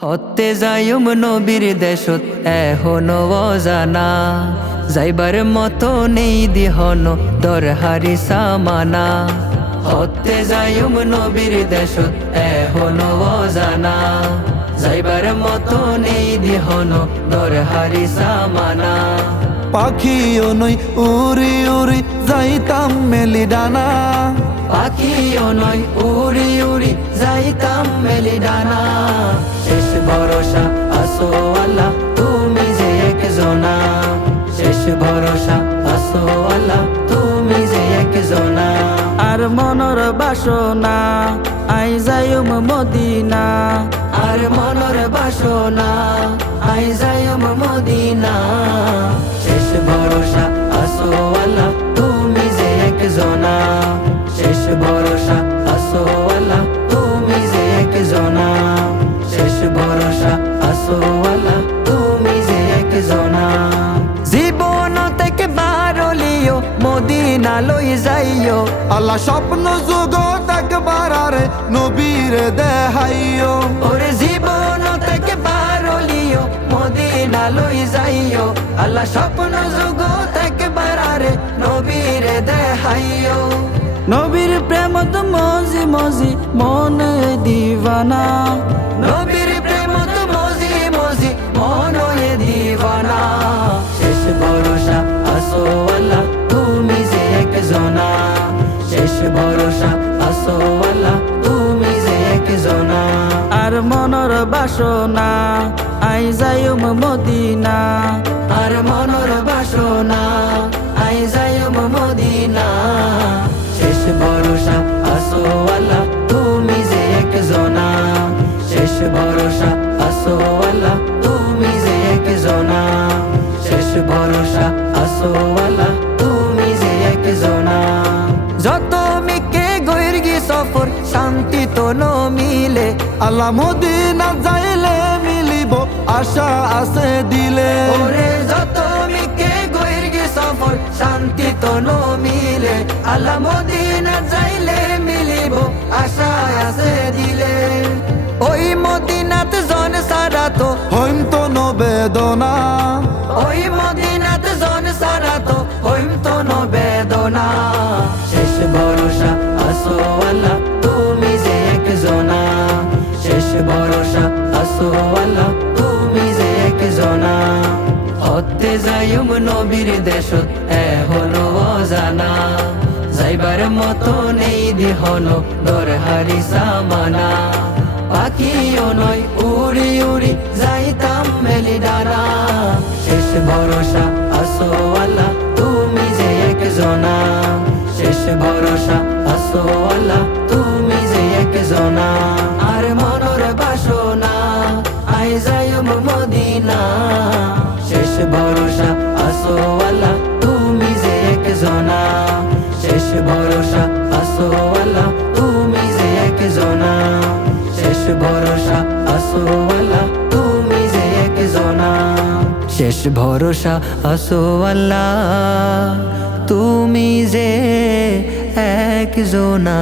হতে যাইম নবীর দেশত এখনো অজানা, যাইবার মতো নেই দিহন দরহারি সামানা। হতে যাইম নবীর দেশত এখনো অজানা, যাইবার মতো নেই দিহন দরহারি সামানা। পাখিও নই উড়ি উড়ি যাইতাম মেলি ডানা, পাখিও নয় উড়ি উড়ি যাইতাম মেলি ডানা। শেষ ভরসা আসো আল্লাহ তুমি যে একজনা, শেষ ভরসা আসো আল্লাহ তুমি যে একজনা। আর মনর বাসনা আই যাইম মদিনা, আর মনর বাসনা আই যাইম মদিনা। শেষ ভরসা আসো আল্লাহ তুমি যে একজনা, শেষ ভরসা আসো আল্লাহ তুমি যে একজনা, শেষ ভরসা আসো আল্লাহ তুমি যে একজনা। জীবন থেকে বারলিও মদিনা লই যাইও, আল্লাহ স্বপ্ন জগৎ একবার আরে নবীর দেহাইও। ওরে জীবন থেকে বারলিও মদিনা লই যাইও, আল্লাহ স্বপ্ন জগৎ একবার আরে নবীর দেখাইও। নবীর প্রেমত মজি মজি মনে দিবানা, নবীর প্রেমত মজি মজি মনে দিবানা। শেষ ভরসা আসো আল্লাহ তুমি যে একজনা, শেষ ভরসা আসো আল্লাহ তুমি যে একজনা। আর মনর বাসনা আই যাইম মদিনা, আর মনর বাসনা আই যাইম মদিনা। শেষ ভরসা আসো আল্লাহ তুমি যে একজনা, শেষ ভরসা আসো আল্লাহ তুমি যে একজনা, শেষ ভরসা আসো আল্লাহ তুমি যে একজনা। যত মিকে গৈরগি সফর শান্তি তো ন মিলে, আল্লাহ মদিনা যাইলে মিলিব আশা আছে দিলে। ওরে যত মিকে গৈরগি সফর শান্তি তো ন মিলে, আল্লাহ মদিনা যাইলে মিলিব আশা আছে দিলে। ওই মদিনাত জন সারা তো হইম তো নবেদনা, ওই মদিনাত জন সারা তো হইম তো ন বেদনা। শেষ ভরসা আসো আল্লাহ তুমি যে একজনা, শেষ ভরসা আসো আল্লাহ তুমি যে একজনা। হতে যাইম নবীর দেশত এখনো অজানা, যাইবার মতো নেই দিহন দরহারি সামানা। পাখিও নয় উড়ি উড়ি যাইতাম মেলি ডানা, শেষ ভরসা আসো আল্লাহ তুমি যে একজনা, শেষ ভরসা আসো আল্লাহ তুমি যে একজনা। আর মনর বাসনা আই যাইম মদিনা, শেষ ভরসা আসো আল্লাহ তুমি যে একজনা, শেষ ভরসা আসো আল্লাহ তুমি যে একজনা, শেষ ভরসা আসো আল্লাহ তুমি যে একজনা। শেষ ভরসা আসো আল্লাহ তুমি যে একজনা।